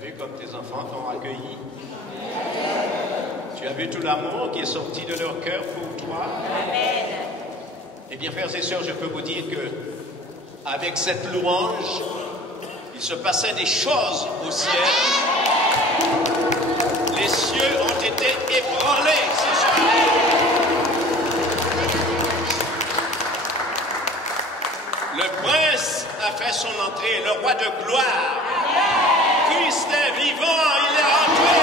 vu comme tes enfants t'ont accueilli? Tu as vu tout l'amour qui est sorti de leur cœur pour toi? Amen. Eh bien, frères et sœurs, je peux vous dire que avec cette louange, il se passait des choses au ciel. Les cieux ont été ébranlés ce soir. Le prince a fait son entrée, le roi de gloire. Christ est vivant, il est entré.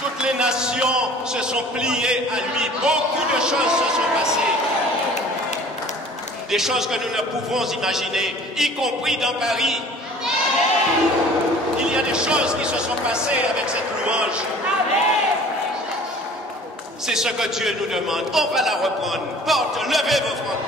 Toutes les nations se sont pliées à lui. Beaucoup de choses se sont passées. Des choses que nous ne pouvons imaginer, y compris dans Paris. Il y a des choses qui se sont passées avec cette louange. C'est ce que Dieu nous demande. On va la reprendre. Porte, levez vos fronts.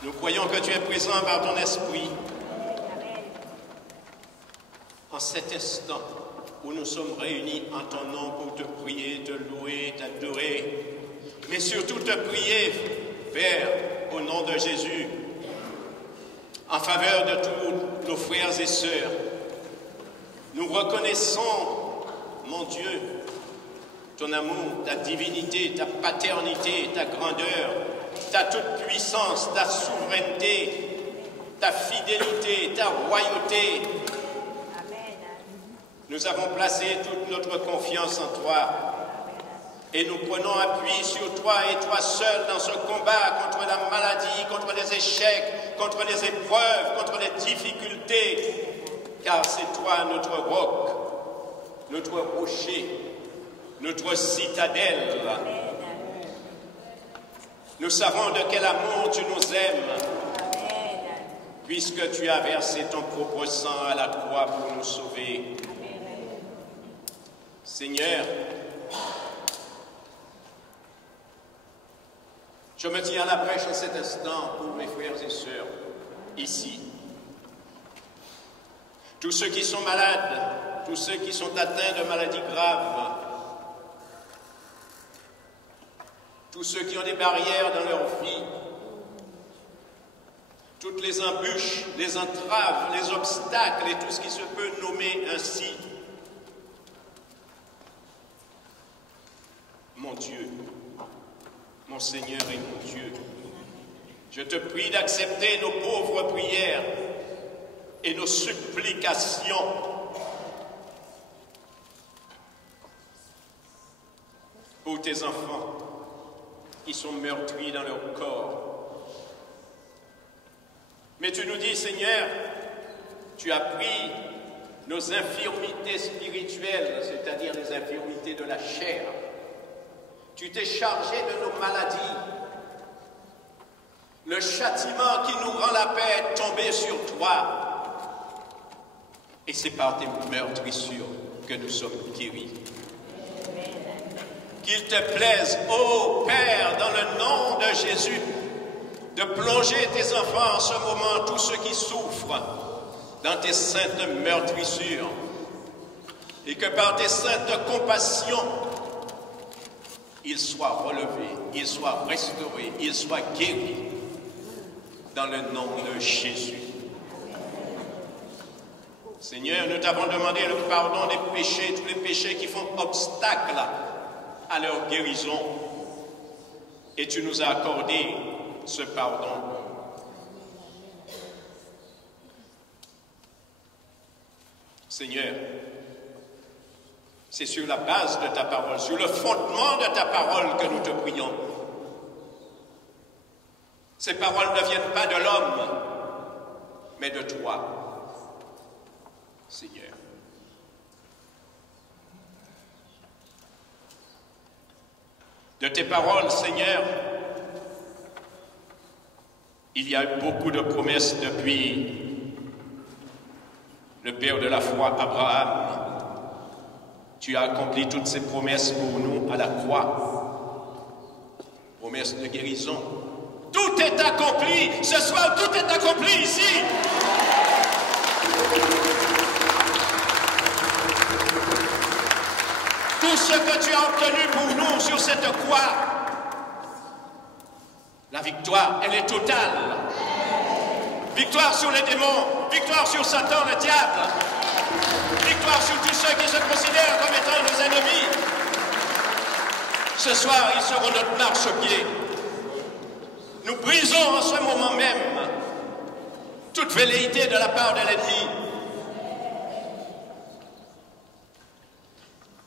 Nous croyons que tu es présent par ton esprit. En cet instant où nous sommes réunis en ton nom pour te prier, te louer, t'adorer, et surtout te prier, Père, au nom de Jésus, en faveur de tous nos frères et sœurs. Nous reconnaissons, mon Dieu, ton amour, ta divinité, ta paternité, ta grandeur, ta toute-puissance, ta souveraineté, ta fidélité, ta royauté. Nous avons placé toute notre confiance en toi et nous prenons appui sur toi et toi seul dans ce combat contre la maladie, contre les échecs, contre les épreuves, contre les difficultés, car c'est toi notre roc, notre rocher, notre citadelle. Nous savons de quel amour tu nous aimes, puisque tu as versé ton propre sang à la croix pour nous sauver. Seigneur, je me tiens à la brèche en cet instant pour mes frères et sœurs, ici. Tous ceux qui sont malades, tous ceux qui sont atteints de maladies graves, tous ceux qui ont des barrières dans leur vie, toutes les embûches, les entraves, les obstacles et tout ce qui se peut nommer ainsi. Mon Dieu, mon Seigneur et mon Dieu, je te prie d'accepter nos pauvres prières et nos supplications. Pour tes enfants qui sont meurtris dans leur corps. Mais tu nous dis, Seigneur, tu as pris nos infirmités spirituelles, c'est-à-dire les infirmités de la chair. Tu t'es chargé de nos maladies. Le châtiment qui nous rend la paix est tombé sur toi. Et c'est par tes meurtrissures que nous sommes guéris. Qu'il te plaise, ô Père, dans le nom de Jésus, de plonger tes enfants en ce moment, tous ceux qui souffrent, dans tes saintes meurtrissures. Et que par tes saintes compassions, ils soient relevés, ils soient restaurés, ils soient guéris, dans le nom de Jésus. Seigneur, nous t'avons demandé le pardon des péchés, tous les péchés qui font obstacle à leur guérison. Et tu nous as accordé ce pardon. Seigneur, c'est sur la base de ta parole, sur le fondement de ta parole que nous te prions. Ces paroles ne viennent pas de l'homme, mais de toi, Seigneur. De tes paroles, Seigneur, il y a eu beaucoup de promesses depuis le père de la foi, Abraham. Tu as accompli toutes ces promesses pour nous à la croix. Promesses de guérison. Tout est accompli. Ce soir, tout est accompli ici. Tout ce que tu as obtenu pour nous sur cette croix, la victoire, elle est totale. Victoire sur les démons, victoire sur Satan, le diable, victoire sur tous ceux qui se considèrent comme étant nos ennemis. Ce soir, ils seront notre marchepied. Nous brisons en ce moment même toute velléité de la part de l'ennemi.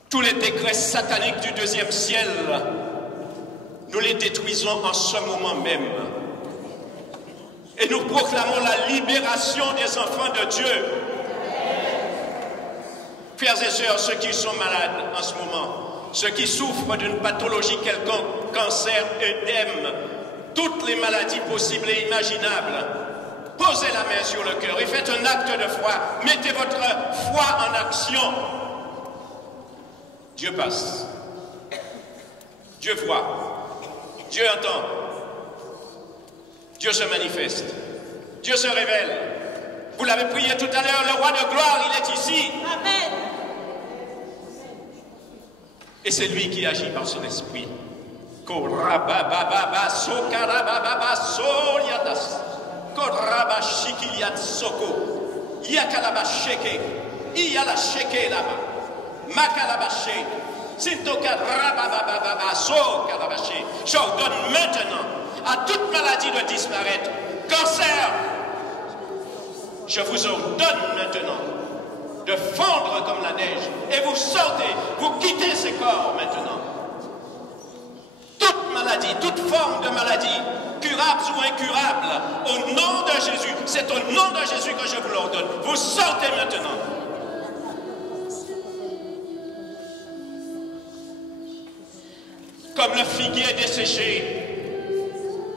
Tous les décrets sataniques du deuxième ciel, nous les détruisons en ce moment même. Et nous proclamons la libération des enfants de Dieu. Frères et sœurs, ceux qui sont malades en ce moment, ceux qui souffrent d'une pathologie quelconque, cancer, œdème, toutes les maladies possibles et imaginables, posez la main sur le cœur et faites un acte de foi. Mettez votre foi en action. Dieu passe. Dieu voit. Dieu entend. Dieu se manifeste. Dieu se révèle. Vous l'avez prié tout à l'heure, le roi de gloire, il est ici. Amen. Et c'est lui qui agit par son esprit Korabababa sokarababa soliatas. Korabashikiliat soko. Yakalabasheke. Iyala sheke laba. Makalabashe. Sintokarabababa sokarabashe. J'ordonne maintenant à toute maladie de disparaître. Cancer. Je vous ordonne maintenant de fondre comme la neige. Et vous sortez, vous quittez ces corps maintenant. Toute maladie, toute forme de maladie, curable ou incurable, au nom de Jésus, c'est au nom de Jésus que je vous l'ordonne. Vous sortez maintenant. Comme le figuier desséché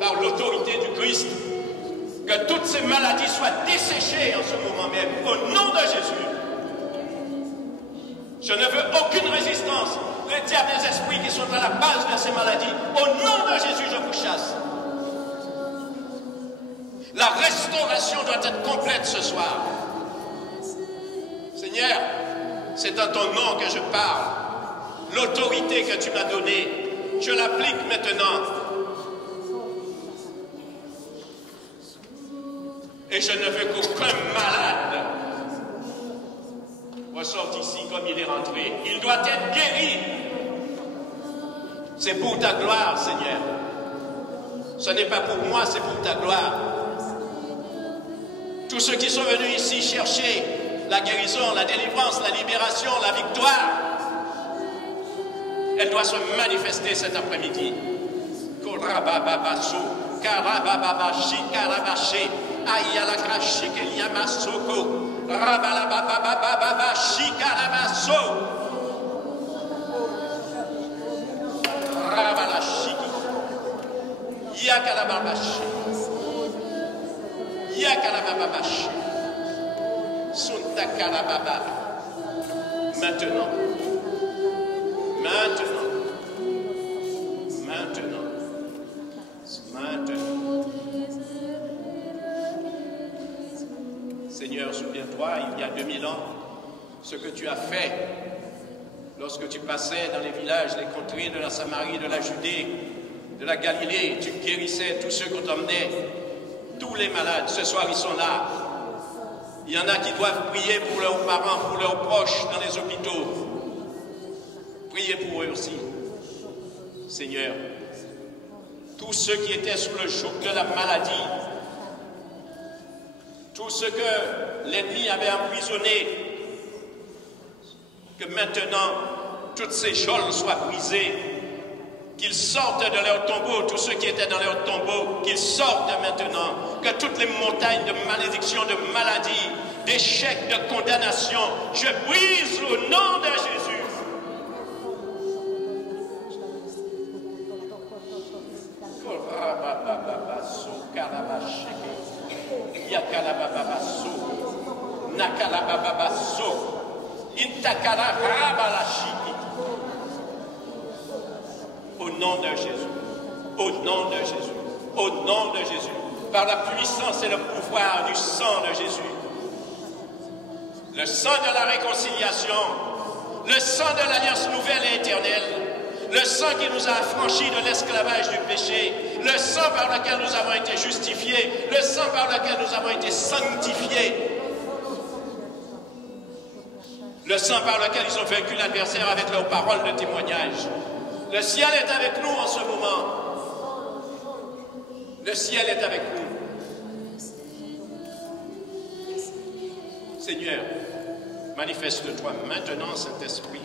par l'autorité du Christ, que toutes ces maladies soient desséchées en ce moment même, au nom de Jésus. Je ne veux aucune résistance. Les diables des esprits qui sont à la base de ces maladies, au nom de Jésus, je vous chasse. La restauration doit être complète ce soir. Seigneur, c'est en ton nom que je parle. L'autorité que tu m'as donnée, je l'applique maintenant. Et je ne veux qu'aucun malade ressorte ici comme il est rentré. Il doit être guéri. C'est pour ta gloire, Seigneur. Ce n'est pas pour moi, c'est pour ta gloire. Tous ceux qui sont venus ici chercher la guérison, la délivrance, la libération, la victoire, elle doit se manifester cet après-midi. Karabababashi, karabashi, ayalakrashi, kelyamasoko, rabalababababashi, karamaso, rabalashi, yakalababashi, yakalabababashi, suntakalababa. Maintenant, maintenant, maintenant, maintenant. Seigneur, souviens-toi, il y a 2000 ans, ce que tu as fait lorsque tu passais dans les villages, les contrées de la Samarie, de la Judée, de la Galilée, tu guérissais tous ceux qu'on t'emmenait, tous les malades. Ce soir, ils sont là. Il y en a qui doivent prier pour leurs parents, pour leurs proches dans les hôpitaux. Priez pour eux aussi. Seigneur, tous ceux qui étaient sous le joug de la maladie, tout ce que l'ennemi avait emprisonné, que maintenant toutes ces geôles soient brisées, qu'ils sortent de leur tombeau, tous ceux qui étaient dans leur tombeau, qu'ils sortent maintenant, que toutes les montagnes de malédiction, de maladie, d'échecs, de condamnation, je brise au nom de Jésus. Au nom de Jésus, au nom de Jésus, au nom de Jésus, par la puissance et le pouvoir du sang de Jésus, le sang de la réconciliation, le sang de l'alliance nouvelle et éternelle, le sang qui nous a affranchis de l'esclavage du péché, le sang par lequel nous avons été justifiés, le sang par lequel nous avons été sanctifiés, le sang par lequel ils ont vaincu l'adversaire avec leurs paroles de témoignage. Le ciel est avec nous en ce moment. Le ciel est avec nous. Seigneur, manifeste-toi maintenant, Saint-Esprit.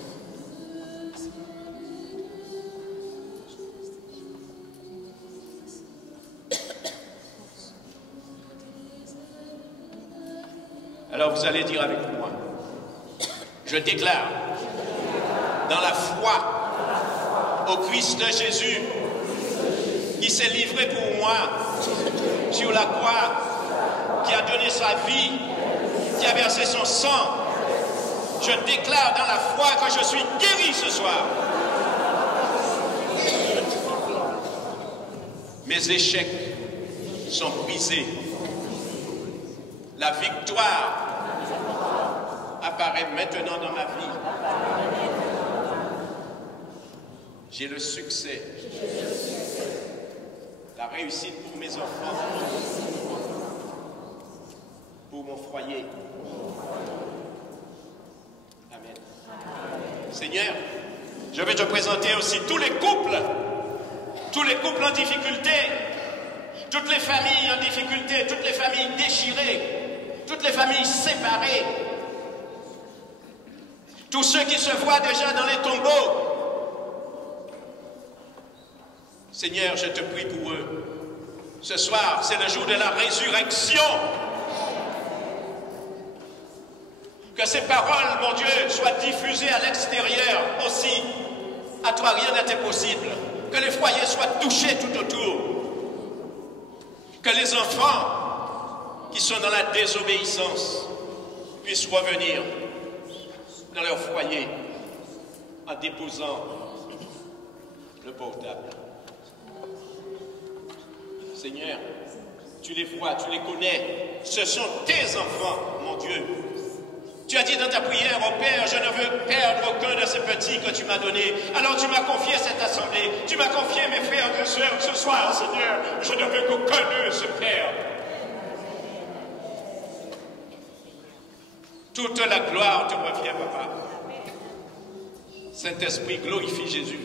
Alors vous allez dire avec moi, je déclare dans la foi au Christ Jésus qui s'est livré pour moi sur la croix, qui a donné sa vie, qui a versé son sang. Je déclare dans la foi que je suis guéri ce soir. Mes échecs sont brisés. La victoire apparaît maintenant dans ma vie. J'ai le succès. La réussite pour mes enfants. Pour mon foyer. Amen. Seigneur, je vais te présenter aussi tous les couples en difficulté, toutes les familles en difficulté, toutes les familles déchirées, toutes les familles séparées, tous ceux qui se voient déjà dans les tombeaux. Seigneur, je te prie pour eux. Ce soir, c'est le jour de la résurrection. Que ces paroles, mon Dieu, soient diffusées à l'extérieur aussi. À toi, rien n'est impossible. Que les foyers soient touchés tout autour. Que les enfants qui sont dans la désobéissance puissent revenir dans leur foyer en déposant le portable. Seigneur, tu les vois, tu les connais. Ce sont tes enfants, mon Dieu. Tu as dit dans ta prière, oh Père, je ne veux perdre aucun de ces petits que tu m'as donnés. Alors tu m'as confié cette assemblée. Tu m'as confié mes frères et sœurs. Ce soir, Seigneur, je ne veux qu'aucun d'eux se perde. Toute la gloire te revient, Papa. Saint-Esprit, glorifie Jésus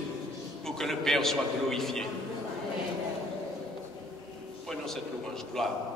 pour que le Père soit glorifié. Prenons cette louange, gloire.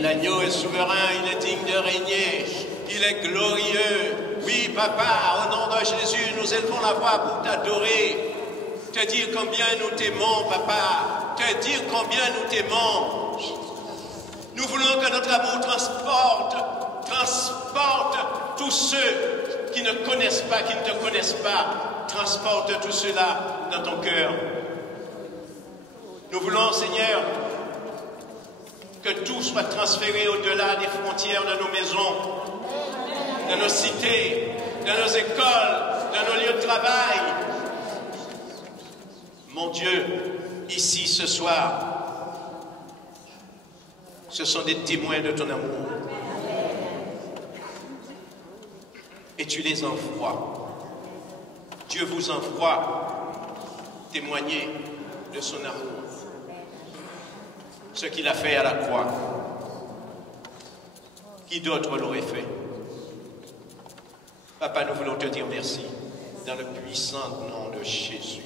L'agneau est souverain, il est digne de régner, il est glorieux. Oui, Papa, au nom de Jésus, nous élevons la voix pour t'adorer, te dire combien nous t'aimons, Papa, te dire combien nous t'aimons. Nous voulons que notre amour transporte tous ceux qui ne connaissent pas, qui ne te connaissent pas, transporte tout cela dans ton cœur. Nous voulons, Seigneur, que tout soit transféré au-delà des frontières de nos maisons, de nos cités, de nos écoles, de nos lieux de travail. Mon Dieu, ici ce soir, ce sont des témoins de ton amour. Et tu les envoies. Dieu vous envoie témoigner de son amour. Ce qu'il a fait à la croix. Qui d'autre l'aurait fait? Papa, nous voulons te dire merci dans le puissant nom de Jésus.